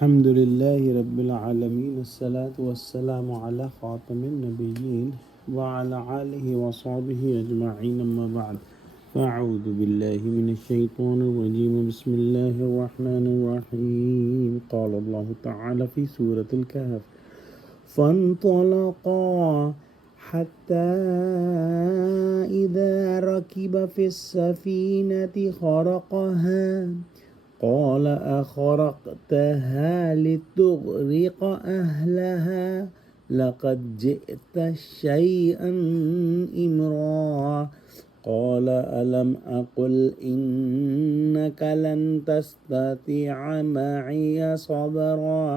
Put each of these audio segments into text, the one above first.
الحمد لله رب العالمين الصلاة والسلام على خاتم النبيين وعلى آله وصحبه أجمعين أما بعد فأعوذ بالله من الشيطان الرجيم بسم الله الرحمن الرحيم قال الله تعالى في سورة الكهف فانطلقا حتى إذا ركب في السفينة خرقها قال أخرقتها لتغرق أهلها لقد جئت شيئا إمرا قال ألم أقل إنك لن تستطيع معي صبرا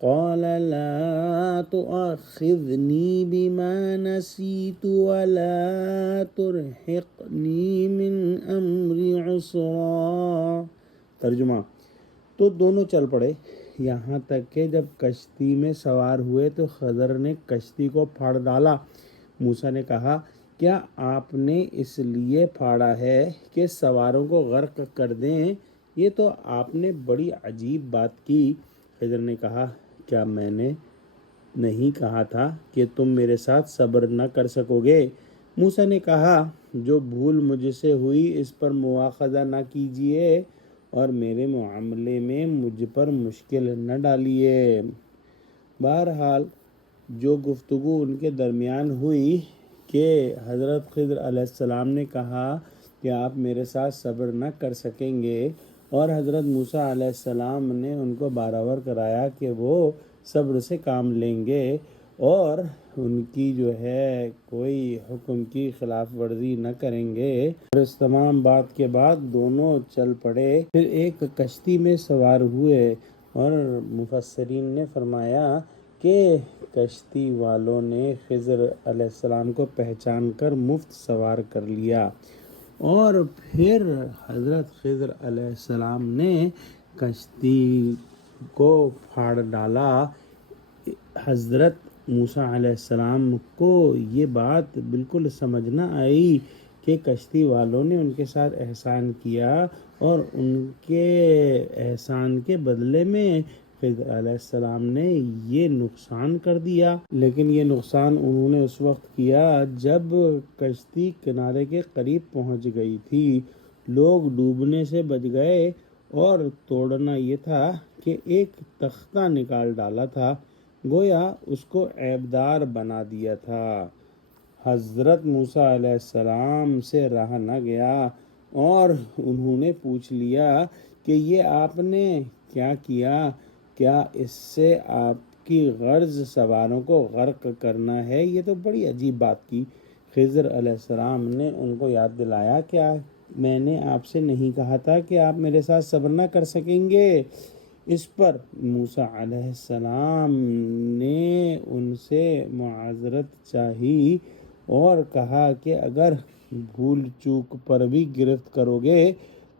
قال لا تؤاخذني بما نسيت ولا ترهقني من أمري عسرا۔ ترجمہ: تو دونوں چل پڑے یہاں تک کہ جب کشتی میں سوار ہوئے تو خضر نے کشتی کو پھاڑ ڈالا۔ موسیٰ نے کہا، کیا آپ نے اس لیے پھاڑا ہے کہ سواروں کو غرق کر دیں؟ یہ تو آپ نے بڑی عجیب بات کی۔ خضر نے کہا، کیا میں نے نہیں کہا تھا کہ تم میرے ساتھ صبر نہ کر سکو گے؟ موسیٰ نے کہا، جو بھول مجھ سے ہوئی اس پر مواخذہ نہ کیجیے اور میرے معاملے میں مجھ پر مشکل نہ ڈالیے۔ بہرحال جو گفتگو ان کے درمیان ہوئی کہ حضرت خضر علیہ السلام نے کہا کہ آپ میرے ساتھ صبر نہ کر سکیں گے، اور حضرت موسیٰ علیہ السلام نے ان کو باراور کرایا کہ وہ صبر سے کام لیں گے اور ان کی کوئی حکم کی خلاف ورزی نہ کریں گے۔ اور اس تمام بات کے بعد دونوں چل پڑے، پھر ایک کشتی میں سوار ہوئے، اور مفسرین نے فرمایا کہ کشتی والوں نے خضر علیہ السلام کو پہچان کر مفت سوار کر لیا، اور پھر حضرت خضر علیہ السلام نے کشتی کو پھاڑ ڈالا۔ حضرت موسیٰ علیہ السلام کو یہ بات بالکل سمجھ نہ آئی کہ کشتی والوں نے ان کے ساتھ احسان کیا اور ان کے احسان کے بدلے میں خضر علیہ السلام نے یہ نقصان کر دیا۔ لیکن یہ نقصان انہوں نے اس وقت کیا جب کشتی کنارے کے قریب پہنچ گئی تھی۔ لوگ ڈوبنے سے بچ گئے، اور توڑنا یہ تھا کہ ایک تختہ نکال ڈالا تھا، گویا اس کو عیبدار بنا دیا تھا۔ حضرت موسیٰ علیہ السلام سے رہا نہ گیا اور انہوں نے پوچھ لیا کہ یہ آپ نے کیا کیا؟ کیا اس سے آپ کی غرض سواروں کو غرق کرنا ہے؟ یہ تو بڑی عجیب بات کی۔ خضر علیہ السلام نے ان کو یاد دلایا، کیا میں نے آپ سے نہیں کہا تھا کہ آپ میرے ساتھ صبر نہ کر سکیں گے؟ اس پر موسیٰ علیہ السلام نے ان سے معذرت چاہی اور کہا کہ اگر بھول چوک پر بھی گرفت کرو گے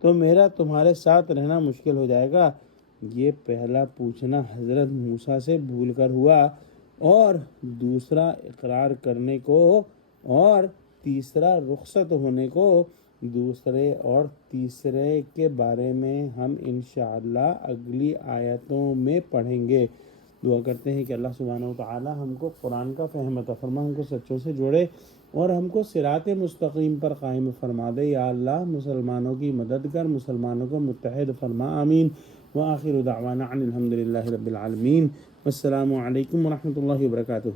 تو میرا تمہارے ساتھ رہنا مشکل ہو جائے گا۔ یہ پہلا پوچھنا حضرت موسیٰ سے بھول کر ہوا، اور دوسرا اقرار کرنے کو، اور تیسرا رخصت ہونے کو۔ دوسرے اور تیسرے کے بارے میں ہم انشاءاللہ اگلی آیتوں میں پڑھیں گے۔ دعا کرتے ہیں کہ اللہ سبحانہ وتعالی ہم کو قرآن کا فہم عطا فرما، ہم کو سچوں سے جوڑے اور ہم کو صراط مستقیم پر قائم فرما دے۔ یا اللہ مسلمانوں کی مدد کر، مسلمانوں کو متحد فرما، آمین۔ وآخر دعوانا ان الحمد للہ رب العالمین۔ السلام علیکم ورحمۃ اللہ وبرکاتہ۔